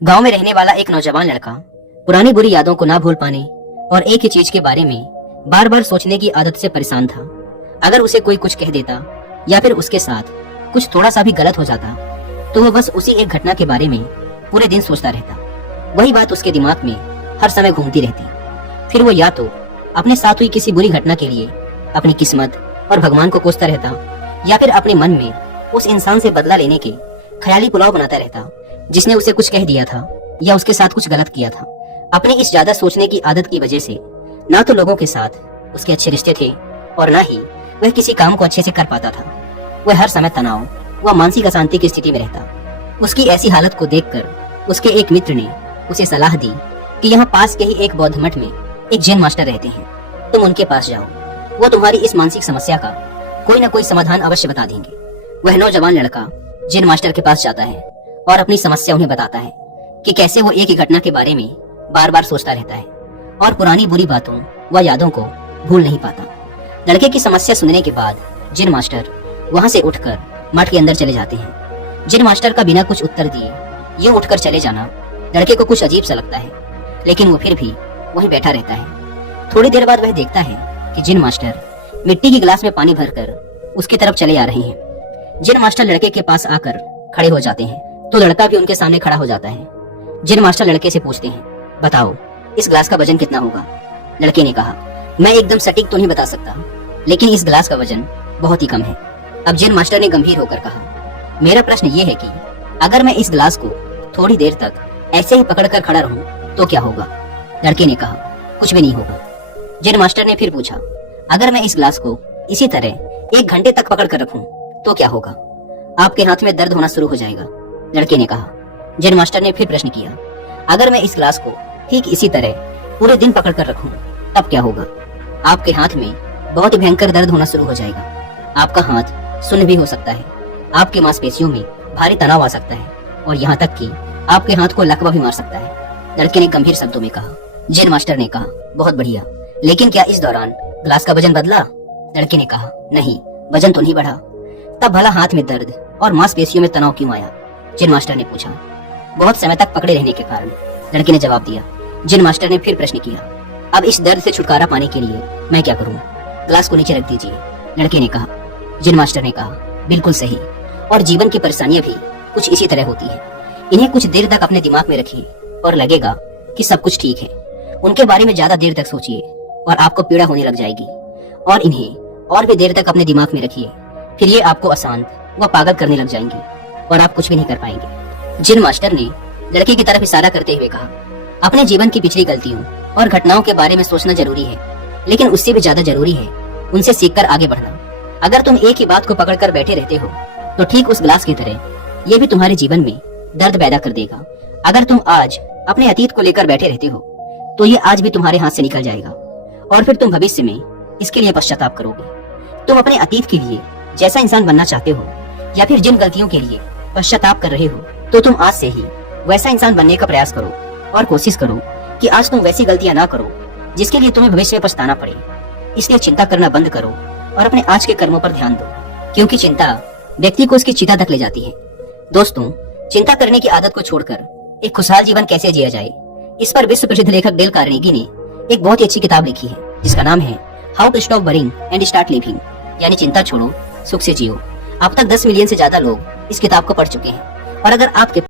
गांव में रहने वाला एक नौजवान लड़का पुरानी बुरी यादों को ना भूल पाने और एक ही चीज के बारे में बार बार सोचने की आदत से परेशान था। अगर उसे कोई कुछ कह देता या फिर उसके साथ कुछ थोड़ा सा भी गलत हो जाता तो वह बस उसी एक घटना के बारे में पूरे दिन सोचता रहता। वही बात उसके दिमाग में हर समय घूमती रहती। फिर वो या तो अपने साथ हुई किसी बुरी घटना के लिए अपनी किस्मत और भगवान को कोसता रहता या फिर अपने मन में उस इंसान से बदला लेने के ख्याली पुलाव बनाता रहता जिसने उसे कुछ कह दिया था या उसके साथ कुछ गलत किया था। अपने इस ज्यादा सोचने की आदत की वजह से ना तो लोगों के साथ उसके अच्छे रिश्ते थे और ना ही वह किसी काम को अच्छे से कर पाता था। वह हर समय तनाव व मानसिक अशांति की स्थिति में रहता। उसकी ऐसी हालत को देखकर उसके एक मित्र ने उसे सलाह दी कि यहाँ पास के ही एक बौद्ध मठ में एक जैन मास्टर रहते हैं, तुम उनके पास जाओ, वो तुम्हारी इस मानसिक समस्या का कोई न कोई समाधान अवश्य बता देंगे। वह नौजवान लड़का जैन मास्टर के पास जाता है और अपनी समस्या उन्हें बताता है कि कैसे वो एक ही घटना के बारे में बार बार सोचता रहता है और पुरानी बुरी बातों व यादों को भूल नहीं पाता। लड़के की समस्या सुनने के बाद जैन मास्टर वहां से उठकर मठ के अंदर चले जाते हैं। जैन मास्टर का बिना कुछ उत्तर दिए यूं उठकर चले जाना लड़के को कुछ अजीब सा लगता है, लेकिन वो फिर भी वहीं बैठा रहता है। थोड़ी देर बाद वह देखता है कि जैन मास्टर मिट्टी की गिलास में पानी भरकर उसकी तरफ चले आ रहे हैं। जैन मास्टर लड़के के पास आकर खड़े हो जाते हैं तो लड़का भी उनके सामने खड़ा हो जाता है। जैन मास्टर लड़के से पूछते हैं, बताओ इस गिलास का वजन कितना होगा? लड़के ने कहा, मैं एकदम सटीक तो नहीं बता सकता, लेकिन इस गिलास का वजन बहुत ही कम है। अब जैन मास्टर ने गंभीर होकर कहा, मेरा प्रश्न ये है कि अगर मैं इस गिलास को थोड़ी देर तक ऐसे ही पकड़कर खड़ा रहूं तो क्या होगा? लड़के ने कहा, कुछ भी नहीं होगा। जैन मास्टर ने फिर पूछा, अगर मैं इस गिलास को इसी तरह 1 घंटे तक पकड़ कर रखूं तो क्या होगा? आपके हाथ में दर्द होना शुरू हो जाएगा। लड़के ने कहा। जैन मास्टर ने फिर प्रश्न किया, अगर मैं इस गिलास को ठीक इसी तरह पूरे दिन पकड़ कर रखूं तब क्या होगा? आपके हाथ में बहुत ही भयंकर दर्द होना शुरू हो जाएगा। आपका हाथ सुन्न भी हो सकता है, आपकी मांसपेशियों में भारी तनाव आ सकता है और यहाँ तक कि आपके हाथ को लकवा भी मार सकता है। लड़के ने गंभीर शब्दों में कहा। जैन मास्टर ने कहा, बहुत बढ़िया, लेकिन क्या इस दौरान गिलास का वजन बदला? लड़के ने कहा, नहीं, वजन तो नहीं बढ़ा। तब भला हाथ में दर्द और मांसपेशियों में तनाव क्यों आया? जैन मास्टर ने पूछा। बहुत समय तक पकड़े रहने के कारण, लड़के ने जवाब दिया। जैन मास्टर ने फिर प्रश्न किया, अब इस दर्द से छुटकारा पाने के लिए मैं क्या करूं? गिलास को नीचे रख दीजिए। लड़के ने कहा। जैन मास्टर ने कहा, बिल्कुल सही, और जीवन की परेशानियां भी कुछ इसी तरह होती है। इन्हें कुछ देर तक अपने दिमाग में रखिए और लगेगा कि सब कुछ ठीक है। उनके बारे में ज्यादा देर तक सोचिए और आपको पीड़ा होने लग जाएगी, और इन्हें और भी देर तक अपने दिमाग में रखिए, फिर ये आपको अशांत व पागल करने लग जाएंगी और आप कुछ भी नहीं कर पाएंगे। जैन मास्टर ने लड़के की तरफ इशारा करते हुए कहा, अपने जीवन की पिछली गलतियों और घटनाओं के बारे में सोचना जरूरी है, लेकिन उससे भी ज्यादा जरूरी है उनसे सीखकर आगे बढ़ना। अगर तुम एक ही बात को पकड़कर बैठे रहते हो तो ठीक उस गिलास की तरह ये भी तुम्हारे जीवन में दर्द पैदा कर देगा। अगर तुम आज अपने अतीत को लेकर बैठे रहते हो तो ये आज भी तुम्हारे हाथ से निकल जाएगा और फिर तुम भविष्य में इसके लिए पश्चाताप करोगे। तुम अपने अतीत के लिए जैसा इंसान बनना चाहते हो या फिर जिन गलतियों के लिए पश्चाताप कर रहे हो तो तुम आज से ही वैसा इंसान बनने का प्रयास करो और कोशिश करो कि आज तुम वैसी गलतियां ना करो जिसके लिए तुम्हें भविष्य में पछताना पड़े। इसलिए चिंता करना बंद करो और अपने आज के कर्मों पर ध्यान दो, क्योंकि चिंता व्यक्ति को उसकी चिता तक ले जाती है। दोस्तों, चिंता करने की आदत को छोड़कर एक खुशहाल जीवन कैसे जिया जाए, इस पर विश्व प्रसिद्ध लेखक डेल कार्नेगी ने एक बहुत ही अच्छी किताब लिखी है जिसका नाम है how to stop worrying and start living, यानी चिंता छोड़ो सुख से जियो। अब तक 10 मिलियन से ज्यादा लोग इस किताब को पढ़ चुके हैं, और अगर आपके